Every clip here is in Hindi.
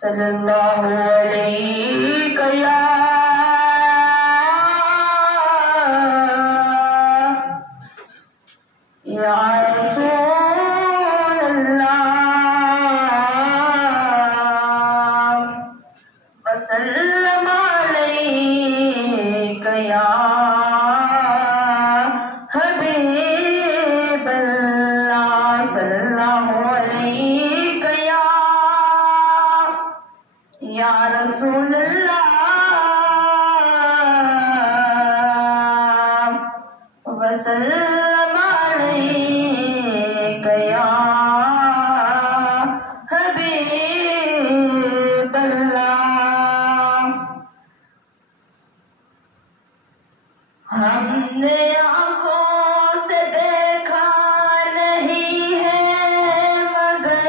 सल्लल्लाहु अलैहि या रसूल अल्लाह वसल्लम अलैका या हबीब अल्लाह सल्लल्लाहु अलैका या रसूल अल्लाह वसल्लम अलैका या हबीब अल्लाह। हमने आँखों से देखा नहीं है मगर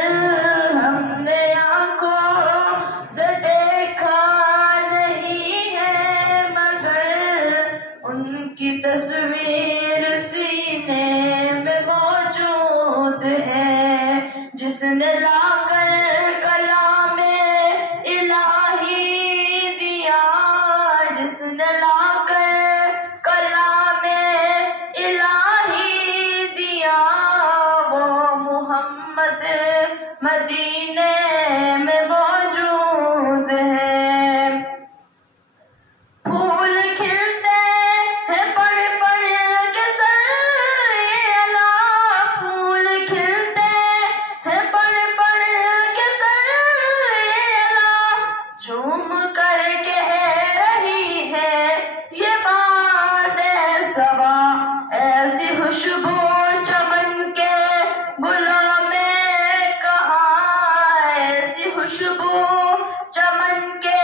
हमने आँखों से देखा नहीं है मगर उनकी तस्वीर सीने में मौजूद है। जिसने लाकर कलामे इलाही दिया, जिसने लाकर कलामे इलाही दिया, वो मोहम्मद मदीने में मौजूद है। फूल खिलते हैं पड़ पड़ के सल्ला, फूल खिलते हैं पड़ पड़ के सल्ला, झूम कर कह रही है ये बात सबा। ऐसी खुशबू चमन के गुलों में कहाँ, ऐसी खुशबू चमन के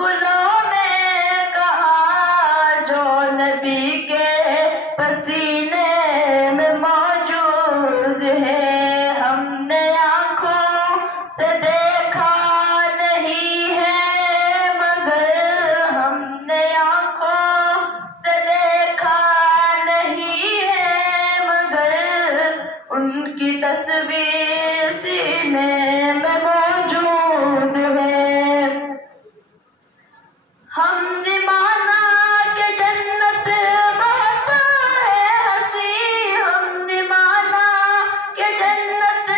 गुलों में कहाँ, जो नबी के पसीने में मौजूद है। हमने आँखों से देखा नहीं है मगर हमने आँखों से देखा नहीं है मगर उनकी तस्वीर सीने में मौजूद है। हमने माना कि जन्नत बहुत है हंसी, हमने माना कि जन्नत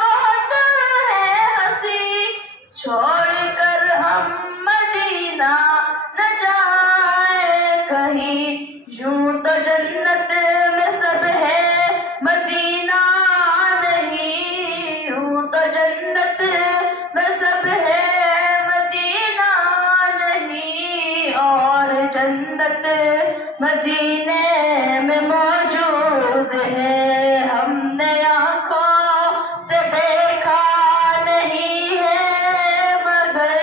बहुत है हंसी, छोड़कर हम मदीना न जाए कहीं। यूं तो जन्नत में सब है मदीना नहीं, यूं तो जन्नत में सब है मदीना नहीं, और जन्नत मदीने में मौजूद है। हमने आँखों से देखा नहीं है मगर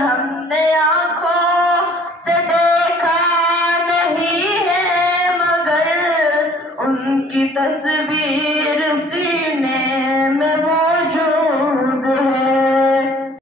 हमने आँखों से देखा नहीं है मगर उनकी तस्वीर सीने